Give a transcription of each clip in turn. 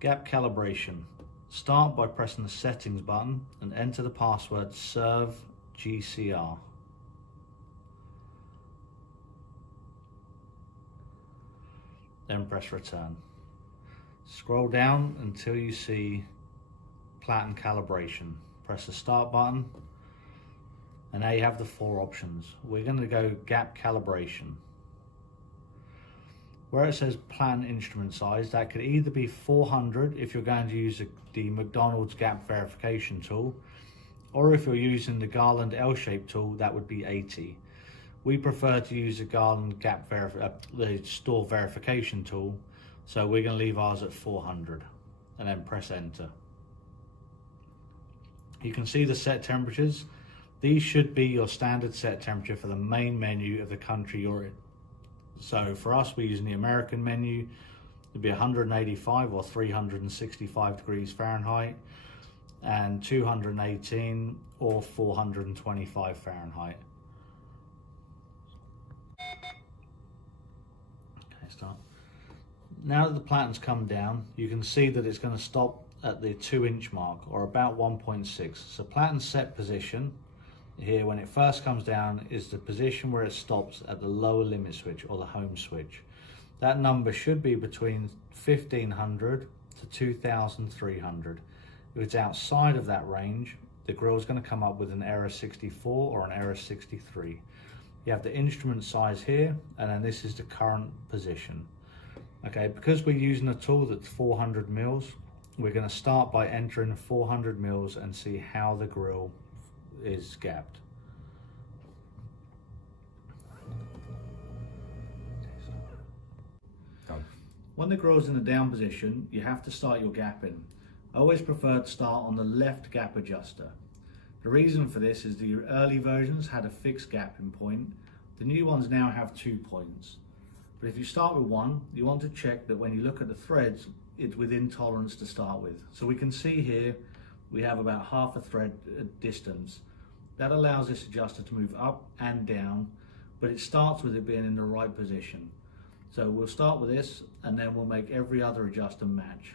Gap calibration. Start by pressing the settings button and enter the password servgcr. Then press return. Scroll down until you see pattern calibration. Press the start button and now you have the 4 options. We're going to go gap calibration. Where it says plan instrument size, that could either be 400 if you're going to use the McDonald's gap verification tool, or if you're using the Garland L-shaped tool, that would be 80. We prefer to use the Garland the store verification tool, so we're going to leave ours at 400 and then press enter. You can see the set temperatures. These should be your standard set temperature for the main menu of the country you're in. So for us, we're using the American menu. It'd be 185 or 365 degrees Fahrenheit, and 218 or 425 Fahrenheit. Okay, start. Now that the platen's come down, you can see that it's going to stop at the 2-inch mark, or about 1.6. So platen set position here when it first comes down is the position where it stops at the lower limit switch or the home switch. That number should be between 1500 to 2300. If it's outside of that range, the grill is going to come up with an error 64 or an error 63. You have the instrument size here, and then this is the current position. Okay, because we're using a tool that's 400 mils, we're going to start by entering 400 mils and see how the grill is gapped. When the grill's in the down position, you have to start your gapping. I always prefer to start on the left gap adjuster. The reason for this is the early versions had a fixed gapping point. The new ones now have 2 points. But if you start with 1, you want to check that when you look at the threads, it's within tolerance to start with. So we can see here, we have about half a thread distance. That allows this adjuster to move up and down, but it starts with it being in the right position. So we'll start with this, and then we'll make every other adjuster match.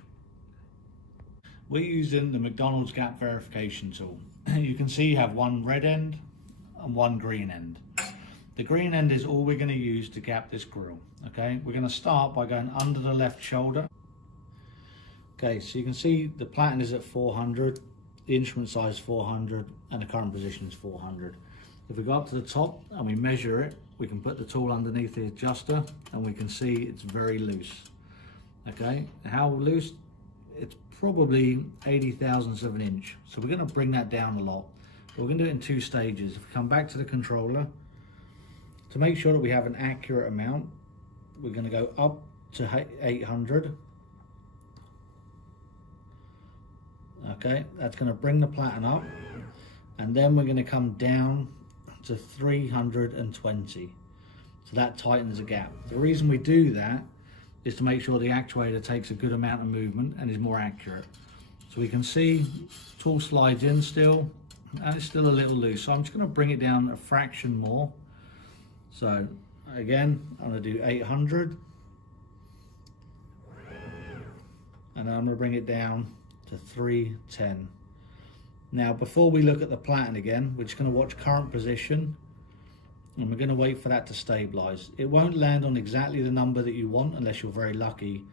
We're using the McDonald's gap verification tool. You can see you have one red end and one green end. The green end is all we're going to use to gap this grill. Okay, we're going to start by going under the left shoulder. Okay, so you can see the platen is at 400, the instrument size 400, and the current position is 400. If we go up to the top and we measure it, we can put the tool underneath the adjuster and we can see it's very loose. Okay, how loose? It's probably 80 thousandths of an inch. So we're going to bring that down a lot. But we're going to do it in 2 stages. If we come back to the controller, to make sure that we have an accurate amount, we're going to go up to 800. Okay, that's going to bring the platen up, and then we're going to come down to 320. So that tightens the gap. The reason we do that is to make sure the actuator takes a good amount of movement and is more accurate. So we can see tool slides in still, and it's still a little loose. So I'm just going to bring it down a fraction more. So again, I'm going to do 800, and then I'm going to bring it down to 310. Now before we look at the platen again, we're just going to watch current position, and we're going to wait for that to stabilize. It won't land on exactly the number that you want unless you're very lucky,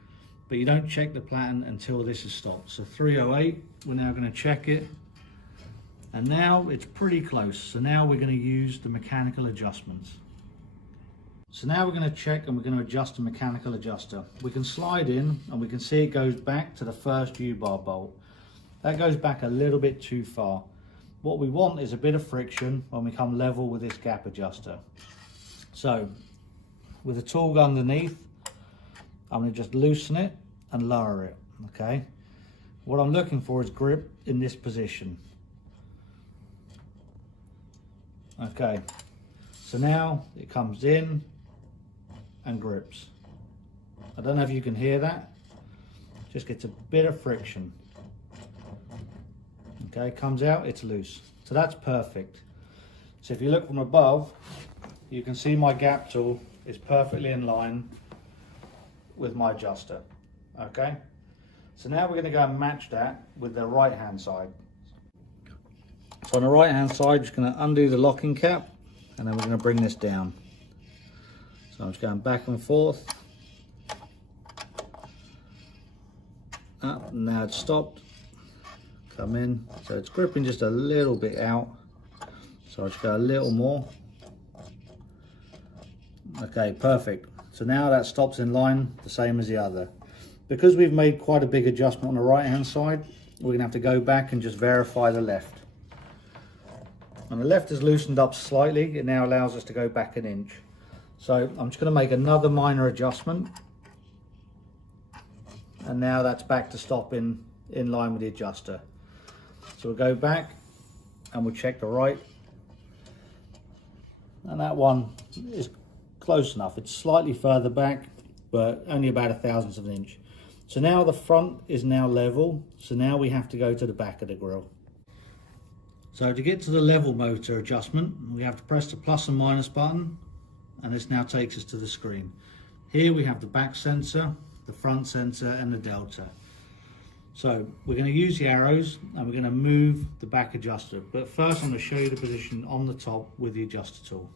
but you don't check the platen until this is stopped. So 308, we're now going to check it, and now it's pretty close. So now we're going to use the mechanical adjustments. So now we're going to check and we're going to adjust the mechanical adjuster. We can slide in and we can see it goes back to the first U-bar bolt. That goes back a little bit too far. What we want is a bit of friction when we come level with this gap adjuster. So with the tool underneath, I'm going to just loosen it and lower it. Okay. What I'm looking for is grip in this position. Okay. So now it comes in and grips. I don't know if you can hear that. Just gets a bit of friction. Okay, comes out, it's loose. So that's perfect. So if you look from above, you can see my gap tool is perfectly in line with my adjuster. Okay, So now we're going to go and match that with the right hand side. So on the right hand side, just going to undo the locking cap, and then we're going to bring this down. So I'm just going back and forth. Up, now it's stopped. Come in, so it's gripping just a little bit out. So I'll just go a little more. Okay, perfect. So now that stops in line the same as the other. Because we've made quite a big adjustment on the right hand side, we're gonna have to go back and just verify the left. And the left is loosened up slightly. It now allows us to go back an inch. So I'm just gonna make another minor adjustment. And now that's back to stop in line with the adjuster. So we'll go back and we'll check the right. And that one is close enough. It's slightly further back, but only about a thousandth of an inch. So now the front is now level. So now we have to go to the back of the grille. So to get to the level motor adjustment, we have to press the plus and minus button, and this now takes us to the screen. Here we have the back sensor, the front sensor, and the delta. So we're going to use the arrows and we're going to move the back adjuster. But first I'm going to show you the position on the top with the adjuster tool.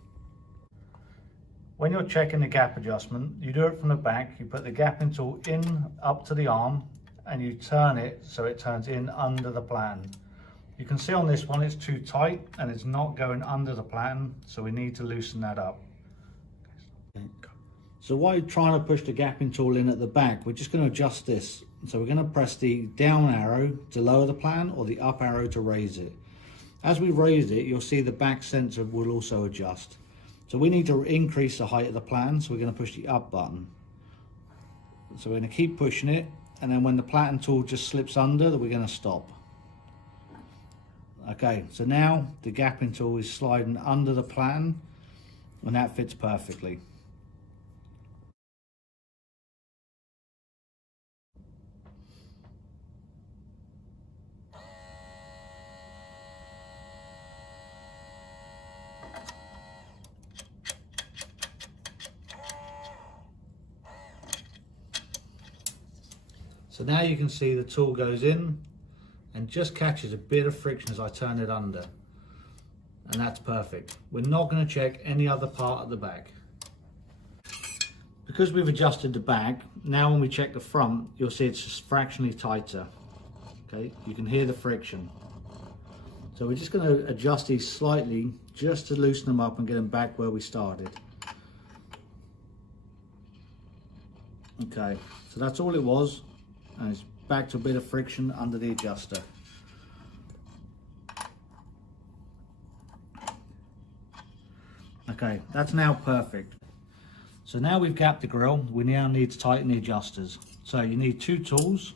When you're checking the gap adjustment, you do it from the back. You put the gapping tool in up to the arm and you turn it so it turns in under the platen. You can see on this one it's too tight and it's not going under the platen, so we need to loosen that up. So while you're trying to push the gapping tool in at the back, we're just going to adjust this. So we're going to press the down arrow to lower the platen or the up arrow to raise it. As we raise it, you'll see the back sensor will also adjust. So we need to increase the height of the platen, so we're going to push the up button. So we're going to keep pushing it, and then when the platen tool just slips under, we're going to stop. Okay, so now the gapping tool is sliding under the platen, and that fits perfectly. So now you can see the tool goes in and just catches a bit of friction as I turn it under. And that's perfect. We're not going to check any other part at the back. Because we've adjusted the back, now when we check the front, you'll see it's just fractionally tighter. Okay, you can hear the friction. So we're just going to adjust these slightly just to loosen them up and get them back where we started. Okay, so that's all it was. And it's back to a bit of friction under the adjuster. Okay, that's now perfect. So now we've gapped the grill, we now need to tighten the adjusters. So you need two tools.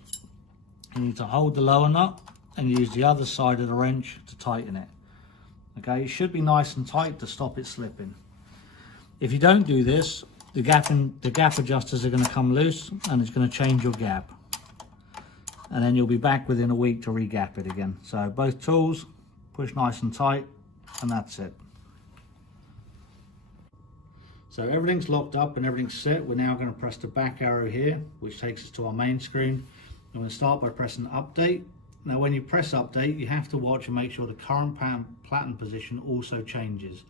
You need to hold the lower nut and use the other side of the wrench to tighten it. Okay, it should be nice and tight to stop it slipping. If you don't do this, the gap adjusters are going to come loose and it's going to change your gap. And then you'll be back within a week to re-gap it again. So both tools, push nice and tight, and that's it. So everything's locked up and everything's set. We're now going to press the back arrow here, which takes us to our main screen. I'm going to start by pressing update. Now when you press update, you have to watch and make sure the current platen position also changes.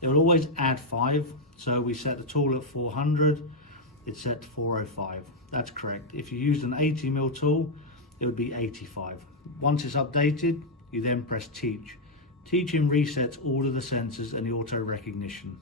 It will always add 5, so we set the tool at 400, it's set to 405. That's correct. If you used an 80mm tool, it would be 85. Once it's updated, you then press teach. Teaching resets all of the sensors and the auto recognition.